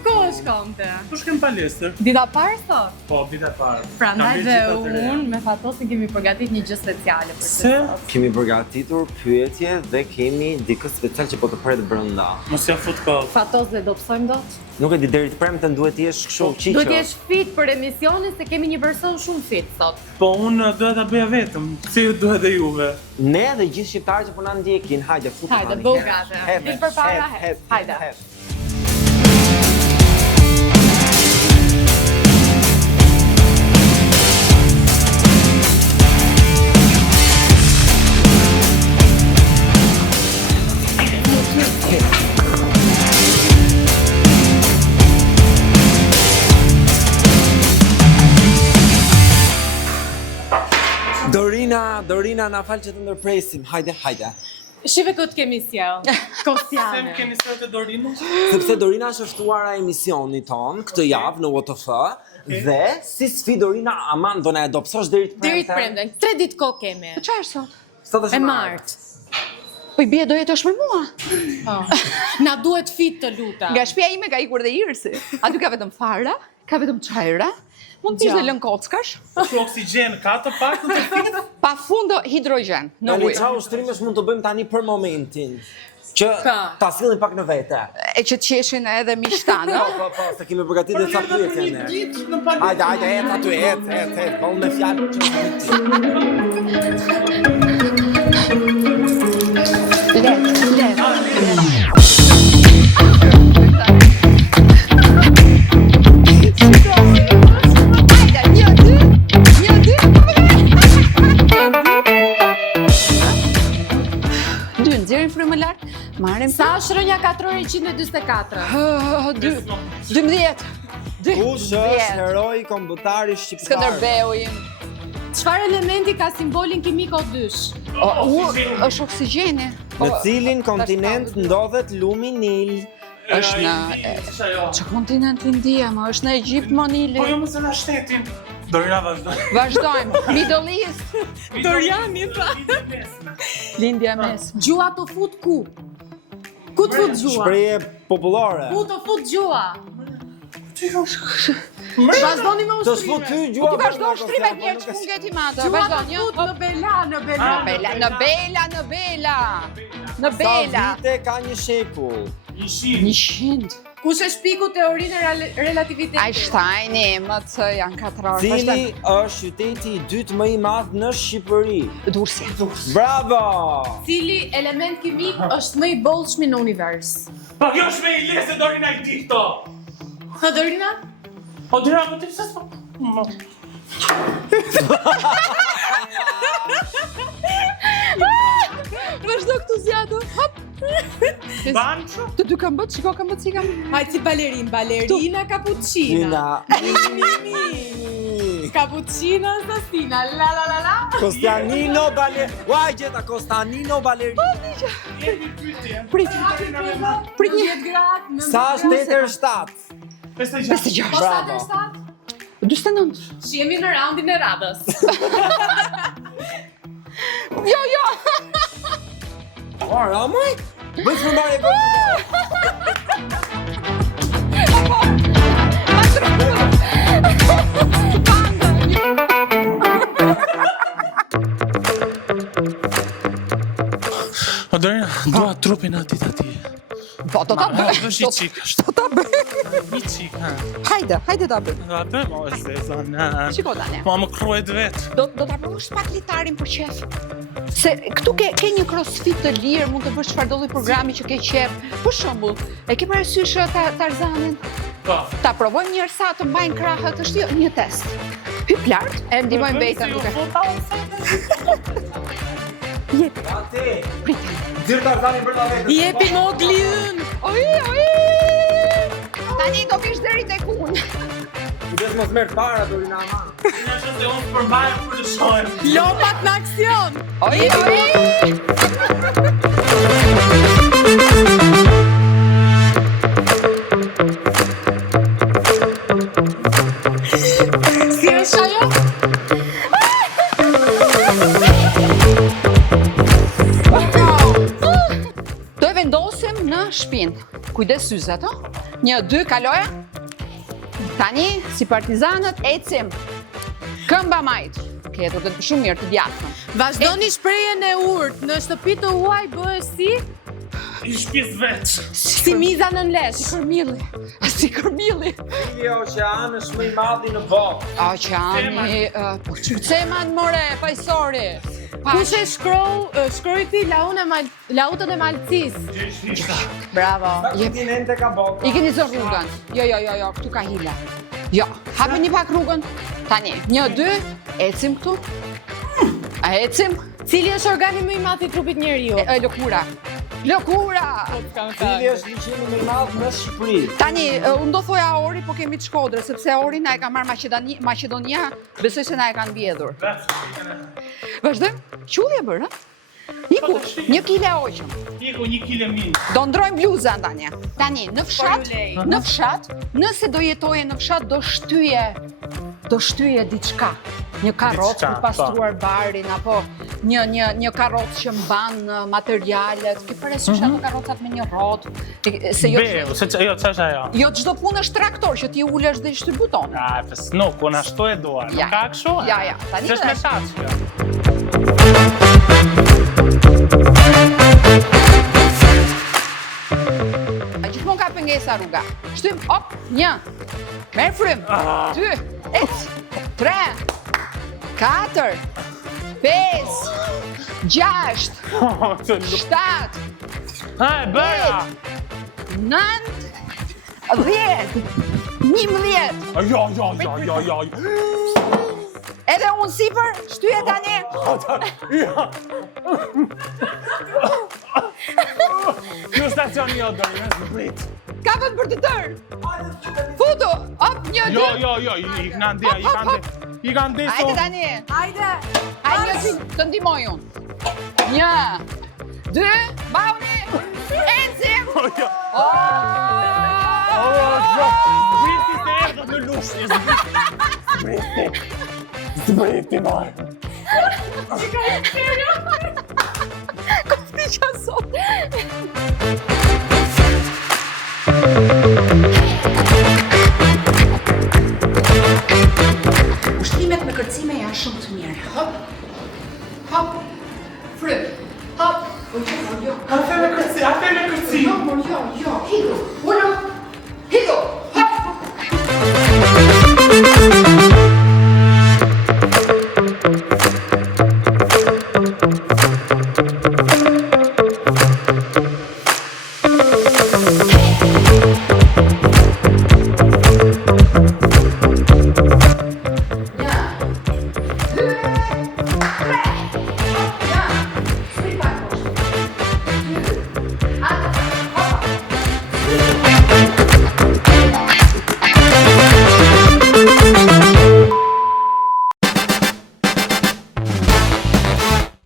Kohë shkomte. Po shkem palestër. Dita parë sot. Po, dita parë. Prandaj dhe unë me Fatosin kemi përgatitur një gjë speciale për Se? Kemi përgatitur pyetje dhe kemi dikë special që po të pret brenda. Mos ja fut kohë. Fatos dhe do psojmë dot? Nuk e di deri të premten duhet të jesh kështu qiqo. Duhet të jesh fit për emisionin se kemi një person shumë fit sot. Po unë duhet ta bëja vetëm, si duhet dhe juve. Ne dhe gjithë shqiptarët që po na ndjekin, hajde futu. Hajde, bëu gati. Dil përpara het. Hajde. Dorina, na fal që të ndërpresim. Hajde. Shive këtë kemi sjell. Se Kostiane. më keni sot të Dorina? Sepse Dorina është ftuara e emisionit ton këtë javë në WTF dhe si sfidë Dorina, aman do na e dobësosh deri të Deri të premten. 3 ditë kohë kemi. Çfarë sot? Sot E është martë. Po i bie do jetosh për mua. Po. Na duhet fit të luta. Nga shtëpia ime ka ikur dhe Irsi. Aty ka vetëm fara, ka vetëm çajra. Mund të ishte lën kockash. Shu oksigjen ka të pak në të fit? Pafundo hidrogen në Tani ujë. çfarë ushtrimesh mund të bëjmë tani për momentin? Që ta sillin pak në vete. E që të qeshin edhe miqtanë. Po, se kemi përgatitur ca pyetje ne. Ditë në palë. Hajde, ec aty, ec, bëll me fjalë Let. Hajde, një, dy. Dy nxjerrin frymëlar, marrim Sa është rënja katrore 144? 12. Kush është heroi kombëtari shqiptar? Skënderbeu im. Çfarë elementi ka simbolin kimik O2? Është oksigjeni. Në cilin kontinent ndodhet lumi Nil? Është në çë kontinent India, më është në Egjipt, më Nili. Po jo mëse na shtetin. Dorina vazhdo. Vazhdojmë. Middle East, Doriani tha. lindja e mesme. Gjua të fut ku? Ku të fut gjua? Shprehje popullore. Ku të fut gjua? Vazhdoni me Të shfut ushtrimet. ty gjua. Ti vazhdo shtrimet një që munget i madhe. Gjua të Vazhdo fut në bela. Në Bela. Sa vite ka një shekull? 100. Kush e shpiku teorinë e relativitetit? Einsteini, më të janë 4 orë. Cili është qyteti i dytë më i madh në Shqipëri? Durrësi. Bravo! Cili element kimik është më i bollshëm në univers? Po kjo është me i lesë Dorina i di këto. Ha Dorina? O Dorina, po ti pse s'po? Vazhdo këtu zjadu. Hop. Banço? Të dy kam bët, shiko kam bët si kam. Hajde si balerina cappuccina. Cappuccino assassina. La. Costanino Ballerini. Jemi pyetje. Prit. Prit një. 10 gradë. Sa është 87? 56. Po sa Bravo. dërstat? 49. Që jemi në raundin e radhës. Jo. Ora, moj? Bëj përmbarje gojë. O Dorina, dua trupin atit ati. Po, do ta bëj. Është i çik. Do ta bëj. I çik, ha. Hajde ta bëj. Do ta bëjmë o Sezona. Shiko tani. Po më kruhet vet. Do ta provosh pak litarin për qef. Se këtu ke një crossfit të lirë, mund të bësh çfarë do lloj programi që ke qef. Për shembull, e ke parasysh Tarzanin? Po. Ta provojmë një herë sa të mbajnë krahët, është një test. Hyp lart, e ndihmojmë Bejtën duke. Jep, Ati, prit. dzirë Tarzani brenda vetes. Jepi Mogli ynë. Oj. Tani do vish deri tek unë. Kujdes mos merr para Dorina ama. Ina që se unë përmbaj për të shojmë. Lopat në aksion. Oj. Si është ajo? Do e vendosim në shpinë. Kujdes syzat, o? 1, 2, kaloja. Tani, si partizanët, ecim. Këmba majtë. Ketur të shumë mirë të djathtën. Vazhdoni shprehjen e urt. Në shtëpi të huaj bëhet si I shtëpisë vet. si miza nën lesh. Si kërmili. Cili oqean është më i madhi në botë? Oqeani, po Ceman more, pajsori. Kush e shkrojti lautën e Malcis? Bravo. Sa kontinente ka bota? I keni zë rrugën. Jo, këtu ka hila. Jo, hapeni pak rrugën. Tani, 1, 2, ecim këtu. A ecim? Cili është organi më i madh i trupit njeriu? Lëkura. Lëkura! Cili është liçeni më i madh në Shqipëri? Tani, unë do thoja Ori, po kemi të Shkodrë, sepse Ori na e ka marrë Maqedonia, besoj se na e kanë mbjedhur. Vazhdojmë? Qulli e bërë, Iku, 1 kile oqëm. Iku 1 kile minë. Do ndrojmë bluzën tani. Tani, në fshat, nëse do jetoje në fshat, do shtyje diçka. Një karrocë për pastruar barin, apo një karrocë që mban materialet. Ke parasysh ato karrocat me një rrotë? Se jo Ç'është ajo? jo çdo punë është traktor që ti ulesh dhe i shtyp buton. Pes nuk, unë ashtu e dua. Nuk ka kështu. Ja, tani S'është me taç kjo. Gjithmonë ka pengesa rruga. Shtym, hop, 1. Merr frym. 2, ec. 3, 4, 5, 6, 7, Bëra! 9, 10, 11. Jo. Edhe unë sipër, shtyje tani. Në stacion jo do, në zbrit. Ka vend për të tërë. Futu, hop, 1, 2. Jo, i kanë dhe, i kanë dhe Hajde tani. Hajde që të ndihmoj unë. 1, 2, bauni. Ecim. Zbriti se erdhët në lushtje, zbriti mojë. Kofti që sot.